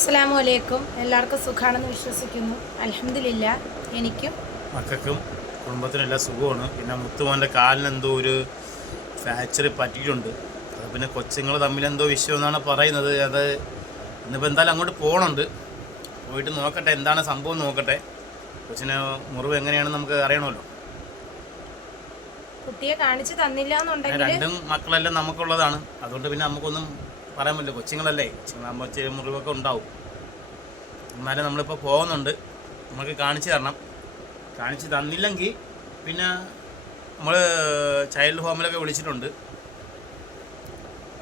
അസ്സാം വലൈക്കും എല്ലാവർക്കും സുഖമാണെന്ന് വിശ്വസിക്കുന്നു. അലഹമില്ല എനിക്കും. മക്കൾക്കും കുടുംബത്തിനും എല്ലാം സുഖമാണ്. പിന്നെ മുത്തുമോന്റെ കാലിന് എന്തോ ഒരു ഫ്രാക്ചർ പറ്റിയിട്ടുണ്ട്. അത് പിന്നെ കൊച്ചുങ്ങൾ തമ്മിൽ എന്തോ വിഷയം എന്നാണ് പറയുന്നത്. അത് ഇന്നിപ്പോൾ എന്തായാലും അങ്ങോട്ട് പോകണുണ്ട് പോയിട്ട് നോക്കട്ടെ എന്താണ് സംഭവം നോക്കട്ടെ. കൊച്ചിന് മുറിവ് എങ്ങനെയാണെന്ന് നമുക്ക് അറിയണമല്ലോ. കുട്ടിയെ കാണിച്ചു തന്നില്ല എന്നുണ്ടെങ്കിൽ രണ്ടും മക്കളെല്ലാം നമുക്കുള്ളതാണ്. അതുകൊണ്ട് പിന്നെ നമുക്കൊന്നും പറയാൻ പറ്റില്ല കൊച്ചുങ്ങളല്ലേ കൊച്ചുങ്ങളാകുമ്പോൾ ചെറിയ മുറിവൊക്കെ ഉണ്ടാവും. എന്നാലും നമ്മളിപ്പോൾ പോകുന്നുണ്ട്. നമുക്ക് കാണിച്ചു തരണം. കാണിച്ചു തന്നില്ലെങ്കിൽ പിന്നെ നമ്മൾ ചൈൽഡ് ഹോമിലൊക്കെ വിളിച്ചിട്ടുണ്ട്.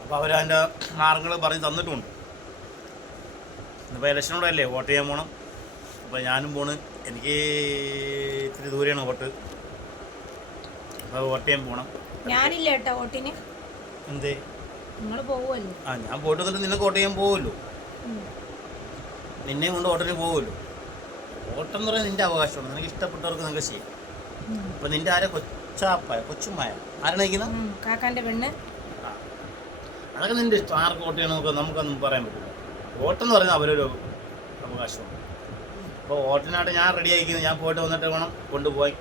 അപ്പോൾ അവരതിന്റെ മാർഗങ്ങൾ പറഞ്ഞ് തന്നിട്ടുമുണ്ട് ഇന്നിപ്പോൾ ഇലക്ഷനോടെ അല്ലേ? വോട്ട് ചെയ്യാൻ പോകണം അപ്പോൾ ഞാനും പോണ്. എനിക്ക് ഇത്തിരി ദൂരെയാണ് വോട്ട്. അപ്പോൾ വോട്ട് ചെയ്യാൻ പോകണം ഞാനില്ല കേട്ടോ വോട്ടിന്. എന്തേ? ആ ഞാൻ പോയിട്ട് വന്നിട്ട് നിന്നെ കോട്ടയം ചെയ്യാൻ നിന്നെ കൊണ്ട് നിന്നെയും കൊണ്ട് ഓട്ടം എന്ന് പറയുന്നത് നിന്റെ അവകാശമാണ്. നിനക്ക് ഇഷ്ടപ്പെട്ടവർക്ക് നിങ്ങൾക്ക് ചെയ്യാം. അപ്പൊ നിന്റെ ആരെ കൊച്ചാപ്പായ കൊച്ചുമായ ആരാണ് നയിക്കുന്നത്. കാക്കാന്റെ പെണ്ണ്. അതൊക്കെ നിന്റെ ഇഷ്ടം. ആർക്ക് വോട്ട് ചെയ്യണം നമുക്ക് നമുക്കൊന്നും പറയാൻ പറ്റില്ല. വോട്ടെന്ന് പറയുന്നത് അവരൊരു അവകാശമാണ്. അപ്പോൾ വോട്ടിനായിട്ട് ഞാൻ റെഡി ആയിരിക്കുന്നു. ഞാൻ പോയിട്ട് വന്നിട്ട് വേണം കൊണ്ടുപോയി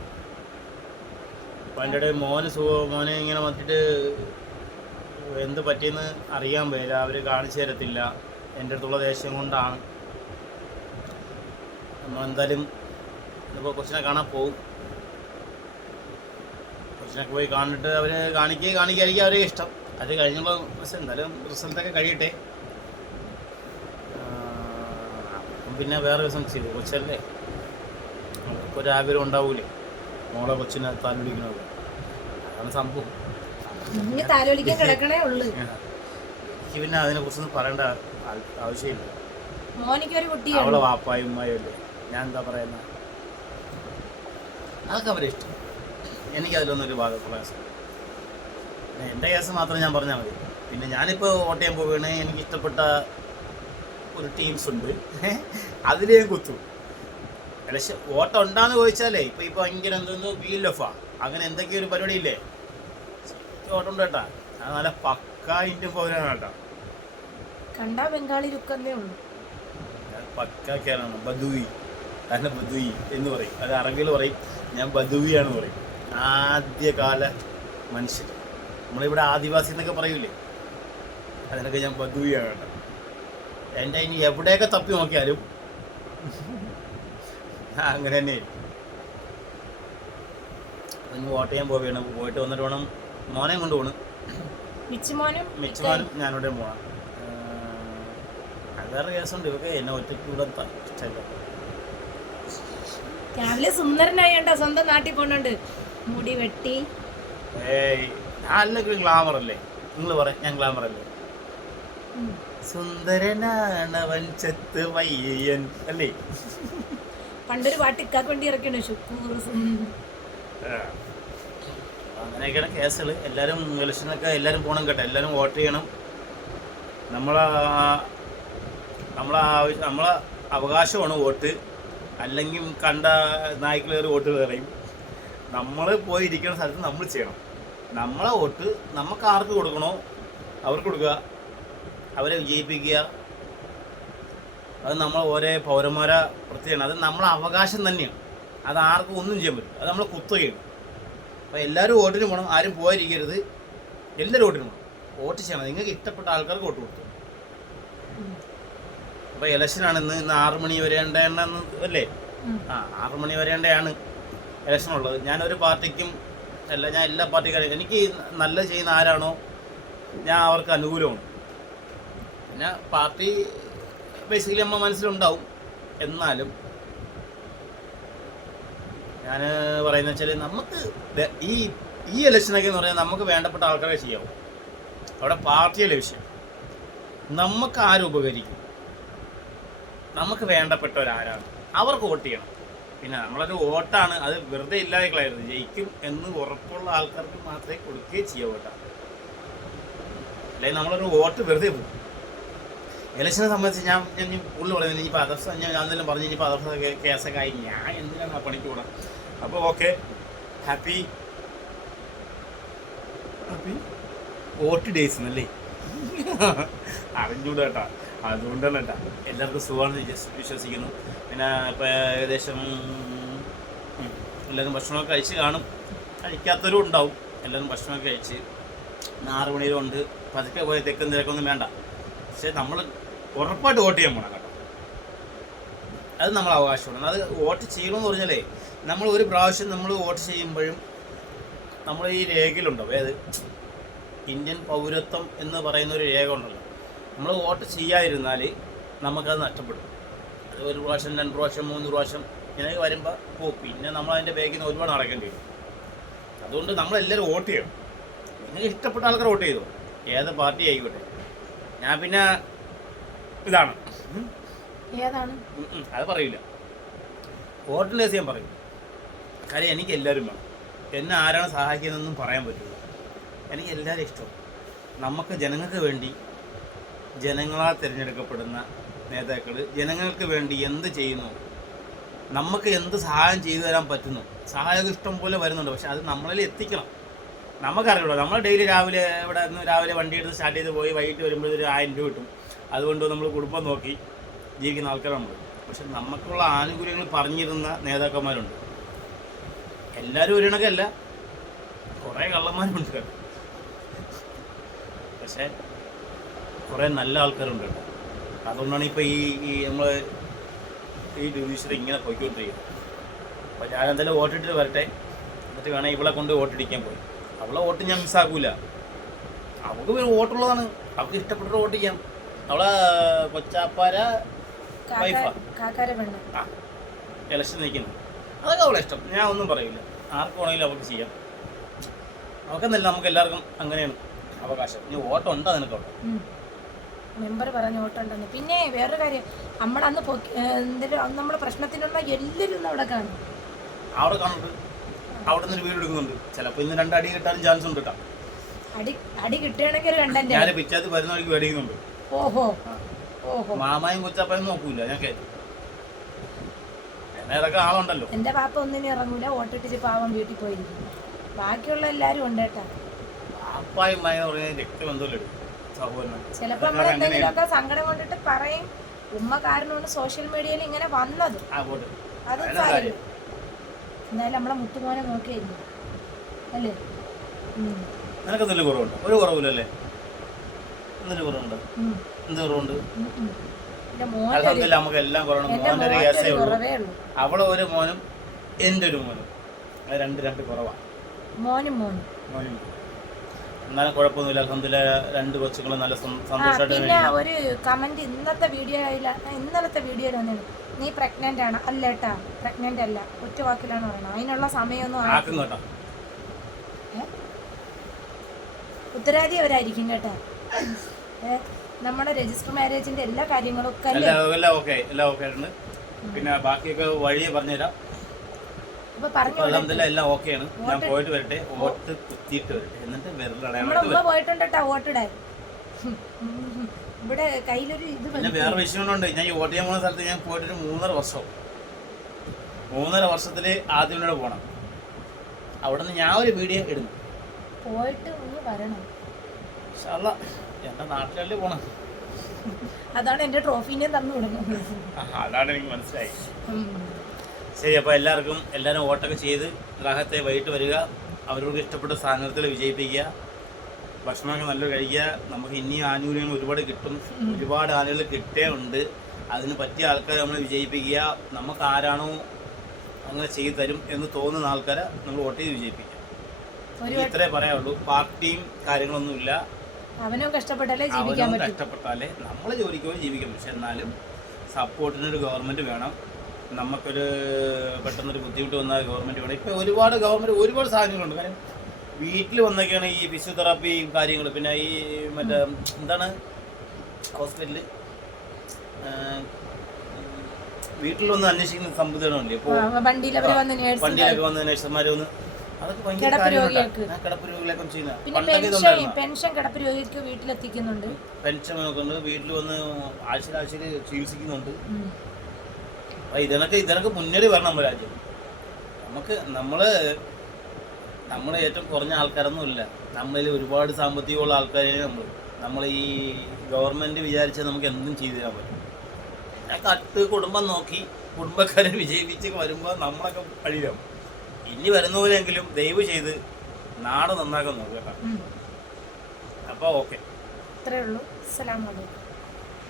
അപ്പോൾ എന്റെ മോന് മോനെ ഇങ്ങനെ വന്നിട്ട് എന്ത് പറ്റിയെന്ന് അറിയാൻ വരില്ല. അവർ കാണിച്ചു തരത്തില്ല. എന്റെ അടുത്തുള്ള ദേഷ്യം കൊണ്ടാണ്. നമ്മൾ എന്തായാലും ഇപ്പോൾ കൊച്ചിനെ കാണാൻ പോകും കൊച്ചിനൊക്കെ പോയി കാണിട്ട് അവർ കാണിക്കുക കാണിക്കായിരിക്കും അവരെ ഇഷ്ടം. അത് കഴിഞ്ഞുള്ള പക്ഷേ എന്തായാലും റിസൾട്ടൊക്കെ കഴിയട്ടെ. പിന്നെ വേറെ ദിവസം ചെയ്തു കൊച്ചല്ലേ? ഒരാഗ്രഹം ഉണ്ടാവൂലേ? മോളെ കൊച്ചിനെ താല്പര്യക്കുന്നത് അതാണ് സംഭവം. ഇനി താലോലിക്കാൻ കിടക്കണേ ഉള്ളു. എനിക്ക് പിന്നെ അതിനെ കുറിച്ചൊന്നും പറയേണ്ട ആവശ്യമില്ല. മോനിക്ക് ഒരു അവളെ കുട്ടിയുണ്ട് വാപ്പായും ഉമ്മായും അല്ലേ ഞാൻ എന്താ പറയുന്നത് അതൊക്കെ അവരെ ഇഷ്ടം. എനിക്കതിലൊന്നും ഒരു ഭാഗം പ്രയാസം. പിന്നെ എന്റെ കേസ് മാത്രം ഞാൻ പറഞ്ഞാൽ മതി. പിന്നെ ഞാനിപ്പോൾ വോട്ട് ചെയ്യാൻ പോവുകയാണ്. എനിക്ക് ഇഷ്ടപ്പെട്ട ഒരു ടീംസ് ഉണ്ട്. അതിൽ ഞാൻ കുത്തു. പക്ഷെ വോട്ട് ഉണ്ടാന്ന് ചോദിച്ചാലേ ഇപ്പൊ ഇപ്പൊ ഭയങ്കര എന്തോ വീൽ ഓഫാ അങ്ങനെ എന്തൊക്കെയോ ഒരു പരിപാടി ഇല്ലേ വോട്ടുണ്ട് കേട്ടാ. അത് നല്ല പക്കാ ഇന്ത്യൻ പൗരാണ് കേട്ടാ. കണ്ടാ ബംഗാളി ലുക്കെന്നേ ഉള്ളൂ. പക്കാ കേരളമാണ് ബദുവി. അതിനെ ബദുവി എന്ന് പറയും. അത് അറബിയിൽ പറയും. ഞാൻ ബദുവിയാണെന്ന് പറയും. ആദ്യകാല മനുഷ്യർ നമ്മളിവിടെ ആദിവാസി എന്നൊക്കെ പറയൂലേ? അതിനൊക്കെ ഞാൻ ബദുവിയാണ് കേട്ടോ. എന്റെ ഇനി എവിടെയൊക്കെ തപ്പി നോക്കിയാലും അങ്ങനെ തന്നെ ഇനി വോട്ട് ചെയ്യാൻ പോവുകയാണ്. പോയിട്ട് വന്നിട്ട് വേണം മോനെ കൊണ്ട് പോണ് മിച്ചുമോനും മിച്ചമാനും ഞാനിവിടെ പോണം വേറെ കേസുണ്ട്. ഇവക്ക് എന്നെ ഒറ്റയ്ക്ക് ഇവിടെ രാവിലെ സുന്ദരനായണ്ട സ്വന്തം നാട്ടിൽ പോണുണ്ട്. മുടി വെട്ടി. ഏയ് അല്ലെങ്കിൽ ഗ്ലാമർ അല്ലേ? നിങ്ങൾ പറ ഞാൻ ഗ്ലാമർ അല്ലേ. സുന്ദരനാണവൻ ചെത്ത് വയ്യൻ അല്ലേ? പണ്ടൊരു പാട്ട് ഇക്കാക്ക് വേണ്ടി ഇറക്കണു ശുക്കൂർ സുന്ദർ അങ്ങനെയൊക്കെയാണ് കേസുകൾ എല്ലാവരും ഇലക്ഷനൊക്കെ എല്ലാവരും പോകണം കേട്ടോ. എല്ലാവരും വോട്ട് ചെയ്യണം. നമ്മളെ നമ്മളെ ആവശ്യം നമ്മളെ അവകാശമാണ് വോട്ട്. അല്ലെങ്കിൽ കണ്ട നായ്ക്കളേറി വോട്ട് കയറിയും നമ്മൾ പോയി ഇരിക്കുന്ന സ്ഥലത്ത് നമ്മൾ ചെയ്യണം. നമ്മളെ വോട്ട് നമുക്ക് ആർക്ക് കൊടുക്കണോ അവർക്ക് കൊടുക്കുക. അവരെ വിജയിപ്പിക്കുക. അത് നമ്മൾ ഓരോ പൗരന്മാരെ പ്രത്യേകമാണ്. അത് നമ്മളെ അവകാശം തന്നെയാണ്. അത് ആർക്കും ഒന്നും ചെയ്യാൻ പറ്റും അത് നമ്മൾ കുത്തുകയാണ്. അപ്പോൾ എല്ലാവരും വോട്ടിന് പോകണം ആരും പോയിരിക്കരുത് എല്ലാവരും വോട്ടിന് പോകണം വോട്ട് ചെയ്യണം. നിങ്ങൾക്ക് ഇഷ്ടപ്പെട്ട ആൾക്കാർക്ക് വോട്ട് കൊടുത്തു. അപ്പോൾ ഇലക്ഷനാണ് ഇന്ന്. ഇന്ന് ആറ് മണി വരെ ഉണ്ടെന്ന് അല്ലേ? ആ ആറ് മണി വരേണ്ടയാണ് ഇലക്ഷൻ ഉള്ളത്. ഞാനൊരു പാർട്ടിക്കും അല്ല ഞാൻ എല്ലാ പാർട്ടിക്കാരും എനിക്ക് നല്ല ചെയ്യുന്ന ആരാണോ ഞാൻ അവർക്ക് അനുകൂലമാണ്. പിന്നെ പാർട്ടി ബേസിക്കലി നമ്മൾ മനസ്സിലുണ്ടാവും. എന്നാലും ഞാൻ പറയുന്നത് വെച്ചാൽ നമുക്ക് ഈ ഈ ഇലക്ഷനൊക്കെ എന്ന് പറഞ്ഞാൽ നമുക്ക് വേണ്ടപ്പെട്ട ആൾക്കാരെ ചെയ്യാവും. അവിടെ പാർട്ടിയല്ല വിഷയം. നമുക്ക് ആരും ഉപകരിക്കും? നമുക്ക് വേണ്ടപ്പെട്ടവരാരാണ്? അവർക്ക് വോട്ട് ചെയ്യണം. പിന്നെ നമ്മളൊരു വോട്ടാണ് അത് വെറുതെ ഇല്ലാതെ കളയരുത് ജയിക്കും എന്ന് ഉറപ്പുള്ള ആൾക്കാർക്ക് മാത്രമേ കൊടുക്കുകയും ചെയ്യാവൂ വോട്ടാണ് അല്ലെങ്കിൽ നമ്മളൊരു വോട്ട് വെറുതെ പോകും ഇലക്ഷനെ സംബന്ധിച്ച് ഞാൻ ഞാൻ ഇനി പുള്ളി പറയുന്നത് ഇനിയിപ്പോൾ അതർസ് ഞാൻ അന്നെല്ലാം പറഞ്ഞു. ഇനിയിപ്പോൾ അതർസ് കേസൊക്കെ ആയി. ഞാൻ എന്തിനാണ് ആ പണിക്ക് കൂടാം അപ്പോൾ okay. Happy happy vote days എന്നല്ലേ അറിഞ്ഞൂടാ കേട്ടാ. അതുകൊണ്ടാണ് കേട്ടോ. എല്ലാവർക്കും സുഖമാണെന്ന് വിശ്വ- വിശ്വസിക്കുന്നു. പിന്നെ ഇപ്പം ഏകദേശം എല്ലാവരും ഭക്ഷണമൊക്കെ കഴിച്ച് കാണും. കഴിക്കാത്തവരും ഉണ്ടാവും. എല്ലാവരും ഭക്ഷണമൊക്കെ കഴിച്ച്. ആറ് ആറ് മണിയിലുണ്ട് പതുക്കെ പോയി തെക്കും തിരക്കൊന്നും വേണ്ട. പക്ഷേ നമ്മൾ ഉറപ്പായിട്ട് വോട്ട് ചെയ്യാൻ പോകണം കേട്ടോ. അത് നമ്മൾ അവകാശമാണ്. അത് വോട്ട് ചെയ്യണമെന്ന് പറഞ്ഞാലേ നമ്മൾ ഒരു പ്രാവശ്യം നമ്മൾ വോട്ട് ചെയ്യുമ്പോഴും നമ്മൾ ഈ രേഖയിലുണ്ടോ ഏത്? ഇന്ത്യൻ പൗരത്വം എന്ന് പറയുന്ന ഒരു രേഖ ഉണ്ടല്ലോ. നമ്മൾ വോട്ട് ചെയ്യാതിരുന്നാൽ നമുക്കത് നഷ്ടപ്പെടും. ഒരു പ്രാവശ്യം രണ്ട് പ്രാവശ്യം മൂന്ന് പ്രാവശ്യം ഇങ്ങനെ വരുമ്പോൾ പോകും പിന്നെ നമ്മൾ അതിന്റെ ബാഗിൽ നിന്ന് ഒരുപാട് നടക്കേണ്ടി വരും. അതുകൊണ്ട് നമ്മളെല്ലാവരും വോട്ട് ചെയ്യണം. നിങ്ങൾക്ക് ഇഷ്ടപ്പെട്ട ആൾക്കാർ വോട്ട് ചെയ്തു. ഏത് പാർട്ടി ആയിക്കോട്ടെ. ഞാൻ പിന്നെ ഇതാണ്. ഏതാണ്. അത് പറയില്ല കേസ് ഞാൻ പറയും. കാര്യം എനിക്ക് എല്ലാവരും വേണം. എന്നെ ആരാണ് സഹായിക്കുന്നതെന്നും പറയാൻ പറ്റില്ല എനിക്ക് എല്ലാവരും ഇഷ്ടം. നമുക്ക് ജനങ്ങൾക്ക് വേണ്ടി ജനങ്ങളാൽ തിരഞ്ഞെടുക്കപ്പെടുന്ന നേതാക്കൾ ജനങ്ങൾക്ക് വേണ്ടി എന്ത് ചെയ്യുന്നു? നമുക്ക് എന്ത് സഹായം ചെയ്തു തരാൻ പറ്റുന്നു? സഹായം ഇഷ്ടം പോലെ വരുന്നുണ്ട്. പക്ഷെ അത് നമ്മളിൽ എത്തിക്കണം. നമുക്കറിയുള്ളൂ നമ്മൾ ഡെയിലി രാവിലെ ഇവിടെ നിന്ന് രാവിലെ വണ്ടി എടുത്ത് സ്റ്റാർട്ട് ചെയ്ത് പോയി വൈകിട്ട് വരുമ്പോഴൊരു ആയിരം രൂപ കിട്ടും. അതുകൊണ്ട് നമ്മൾ കുടുംബം നോക്കി ജീവിക്കുന്ന ആൾക്കാരാണ് നമ്മൾ പക്ഷെ നമുക്കുള്ള ആനുകൂല്യങ്ങൾ പറഞ്ഞിരുന്ന നേതാക്കന്മാരുണ്ട്. എല്ലാവരും ഒരു കണക്കല്ല കുറേ കള്ളന്മാരുണ്ട്. കേട്ടോ പക്ഷേ കുറേ നല്ല ആൾക്കാരുണ്ട്. അതുകൊണ്ടാണ് ഇപ്പോൾ ഈ ഈ നമ്മൾ ഈ ജുഡീഷ്യറി ഇങ്ങനെ പോയിക്കൊണ്ടിരിക്കുന്നത്. അപ്പോൾ ഞാൻ എന്തായാലും വോട്ടിട്ട് വരട്ടെ. എന്നിട്ട് വേണേൽ ഇവളെ കൊണ്ട് വോട്ടിടിക്കാൻ പോയി. അവളെ വോട്ട് ഞാൻ മിസ്സാക്കൂല അവൾക്ക് വോട്ടുള്ളതാണ്. അവൾക്ക് ഇഷ്ടപ്പെട്ട വോട്ട് ചെയ്യാം. അവളെ കൊച്ചാപ്പാര കാക്കാരെ പെണ്ണ് ആ ഇലക്ഷൻ നിൽക്കുന്നു. അതൊക്കെ അവളെ ഇഷ്ടം. ഞാൻ ഒന്നും പറയില്ല. ആർക്കും വേണമെങ്കിലും അവൾക്ക് ചെയ്യാം. അവക്കെന്നല്ല നമുക്ക് എല്ലാവർക്കും അങ്ങനെയാണ് അവകാശം. ഇനി നിനക്ക് ഉണ്ടോ മെമ്പർ പറഞ്ഞ ഓട്ടുണ്ടെന്ന് പിന്നെ വേറൊരു കാര്യം. നമ്മുടെ അന്ന് എന്തെങ്കിലും നമ്മുടെ പ്രശ്നത്തിനുള്ള എല്ലാവരും അവിടെ കാണും. അവിടെ കാണുന്നുണ്ട്. അവിടെ നിന്ന് വീട് എടുക്കുന്നുണ്ട്. ചിലപ്പോൾ ഇന്ന് രണ്ടടി കിട്ടാനും ചാൻസ് ഉണ്ട് കേട്ടോ. അടി അടി കിട്ടുകയാണെങ്കിൽ ഒരു കണ്ടന്റ് ഞാൻ പിറ്റാത്ത് വരുന്ന വഴിക്ക് മേടിക്കുന്നുണ്ട് ഓഹോ. ഓഹോ. മാമായും കൊച്ചാപ്പായും നോക്കൂല ഞാൻ കേട്ടു എന്നെ ഇറക്കാൻ ആളുണ്ടല്ലോ. എന്റെ പാപ്പ ഒന്നിനും ഇറങ്ങൂല ഓട്ടിട്ടിച്ച് പാവം വീട്ടിൽ പോയിരിക്കും ബാക്കിയുള്ള എല്ലാരും ഉണ്ട് കേട്ടാ. പാപ്പായും മായ പറയുന്നത് രക്തബന്ധമല്ലേ? സഹോദരൻ. ചിലപ്പോ നമ്മൾ എന്തെങ്കിലുമൊക്കെ സങ്കടം കൊണ്ടിട്ട് പറയും. ഉമ്മ കാരണമാണ് സോഷ്യൽ മീഡിയയിൽ ഇങ്ങനെ വന്നത്. അത്. എന്നാലും നമ്മളെ മുത്തുമോനെ നോക്കിയായിരുന്നു അല്ലേ? ഉം. നിനക്ക് കുറവുണ്ട്? ഒരു കുറവില്ലല്ലേ എന്തെങ്കിലും കുറവുണ്ട് ഉം. എന്ത് കുറവുണ്ട് ഉം ഉം. എന്റെ ഒരു- അലഹമില്ല നമുക്ക് എല്ലാം കുറവുണ്ട് എന്റെ മോന്റെ ഒരു മോന്റെ കേസേ ഉള്ളൂ. അവളെ ഒരു മോനും എന്റെ ഒരു മോനും. അത് രണ്ട് രണ്ട് കുറവാണ് മോനും മോനും. മോനും എന്നാലും കുഴപ്പമൊന്നുമില്ല. അലഹമില്ല രണ്ട് കൊച്ചുങ്ങളും നല്ല സന്തോഷമായിട്ട് ഒരു കമന്റ് ഇന്നത്തെ വീഡിയോയിൽ ഇന്നലത്തെ വീഡിയോയിൽ വന്നത് നീ പ്രഗ്നന്റ് ആണ്. അല്ല ഏട്ടാ പ്രഗ്നന്റ് അല്ല. ഒറ്റ വാക്കിലാണ് പറയണത് അതിനുള്ള സമയമൊന്നും ആക്കും കേട്ടോ ഉത്തരാദി അവരായിരിക്കും കേട്ടാ. നമ്മുടെ രജിസ്റ്റർ മാരേജിന്റെ എല്ലാ കാര്യങ്ങളും ഒക്കെ എല്ലാം ഓക്കെ എല്ലാം ഓക്കെ ആയിട്ടുണ്ട്. പിന്നെ ബാക്കിയൊക്കെ വഴി പറഞ്ഞുതരാം. എല്ലാം ഓക്കെയാണ്. ഞാൻ പോയിട്ട് വരട്ടെ. വോട്ട് കുത്തിയിട്ട് വരട്ടെ. എന്നിട്ട് പോയിട്ടുണ്ട് വോട്ടിടാൻ. ഇവിടെ കയ്യിലൊരു ഇത് പിന്നെ വേറെ വിഷയമുണ്ട് ഞാൻ ഈ വോട്ട് ചെയ്യാൻ പോകുന്ന സ്ഥലത്ത് ഞാൻ പോയിട്ടൊരു മൂന്നര വർഷം. മൂന്നര വർഷത്തിൽ ആദ്യം പോണം. പോകണം അവിടെ നിന്ന് ഞാൻ ഒരു വീഡിയോ ഇടുന്നു. പോയിട്ട് ഒന്ന് വരണം. നാട്ടിലല്ലേ പോണത്. അതാണ് എന്റെ തന്നു വിടുന്നത് അതാണ് എനിക്ക് മനസ്സിലായി. ശരി അപ്പോൾ എല്ലാവർക്കും എല്ലാവരും വോട്ടൊക്കെ ചെയ്ത് റാഹത്തെ വൈകിട്ട് വരിക. അവരോട് ഇഷ്ടപ്പെട്ട സ്ഥാനാർത്ഥികൾ വിജയിപ്പിക്കുക. ഭക്ഷണമൊക്കെ നല്ല കഴിക്കുക. നമുക്ക് ഇനിയും ആനുകൂല്യങ്ങൾ ഒരുപാട് കിട്ടും. ഒരുപാട് ആളുകൾ കിട്ടേ ഉണ്ട് അതിന് പറ്റിയ ആൾക്കാരെ നമ്മൾ വിജയിപ്പിക്കുക. നമുക്ക് ആരാണോ അങ്ങനെ ചെയ്തു തരും എന്ന് തോന്നുന്ന ആൾക്കാരെ നമ്മൾ വോട്ട് ചെയ്ത് വിജയിപ്പിക്കുക. ഇത്രേ പറയാനുള്ളൂ. പാർട്ടിയും കാര്യങ്ങളൊന്നുമില്ല. അവനും കഷ്ടപ്പെട്ടാലേ ജീവിക്കാൻ പറ്റും. കഷ്ടപ്പെട്ടാലേ നമ്മൾ ജോലിക്ക് പോയി ജീവിക്കും പക്ഷെ എന്നാലും സപ്പോർട്ടിനൊരു ഗവൺമെന്റ് വേണം. നമുക്കൊരു പെട്ടെന്നൊരു ബുദ്ധിമുട്ട് വന്നാൽ ഗവൺമെന്റ് വേണം. ഇപ്പോൾ ഒരുപാട് ഗവൺമെന്റ് ഒരുപാട് സാധനങ്ങളുണ്ട്. കാര്യം വീട്ടിൽ വന്നൊക്കെയാണ് ഈ ഫിസിയോതെറാപ്പിയും കാര്യങ്ങൾ പിന്നെ ഈ മറ്റേ എന്താണ്? ഹോസ്പിറ്റലിൽ വീട്ടിൽ വന്ന് അന്വേഷിക്കുന്ന സംവിധാനമല്ലേ? ഇപ്പോൾ ആ, വണ്ടിയിൽ അവർ വന്ന് നേഴ്സ് വണ്ടിയിലൊക്കെ വന്ന് നേഴ്സുമാരെ ഭയങ്കര കിടപ്പ് രോഗികൾക്ക്. കിടപ്പ് രോഗികളൊക്കെ ചെയ്യുന്ന പിന്നെ പെൻഷൻ പെൻഷൻ കിടപ്പ് രോഗിക്ക് വീട്ടിലെത്തിക്കുന്നുണ്ട്. പെൻഷൻ നോക്കുന്നുണ്ട്. വീട്ടിൽ വന്ന് ആഴ്ചയിൽ ആഴ്ചയിൽ ചികിത്സിക്കുന്നുണ്ട് ഇതിനൊക്കെ ഇതിനൊക്കെ മുന്നേറി വരണം നമ്മുടെ രാജ്യം. നമുക്ക് നമ്മൾ നമ്മൾ ഏറ്റവും കുറഞ്ഞ ആൾക്കാരൊന്നും ഇല്ല നമ്മളിൽ ഒരുപാട് സാമ്പത്തികമുള്ള ആൾക്കാരാണ് നമ്മൾ നമ്മൾ ഈ ഗവൺമെന്റ് വിചാരിച്ചാൽ നമുക്ക് എന്തും ചെയ്തു തരാൻ പറ്റും. ഞാൻ കട്ട് കുടുംബം നോക്കി കുടുംബക്കാരെ വിജയിപ്പിച്ച് വരുമ്പോൾ നമ്മളൊക്കെ കഴിയാം ഇനി വരുന്ന പോലെയെങ്കിലും ദയവ് ചെയ്ത് നാട് നന്നാക്കാൻ നോക്കുക അപ്പൊ ഓക്കെ. ഇത്രേ ഉള്ളൂ. അസ്സലാമു അലൈക്കും.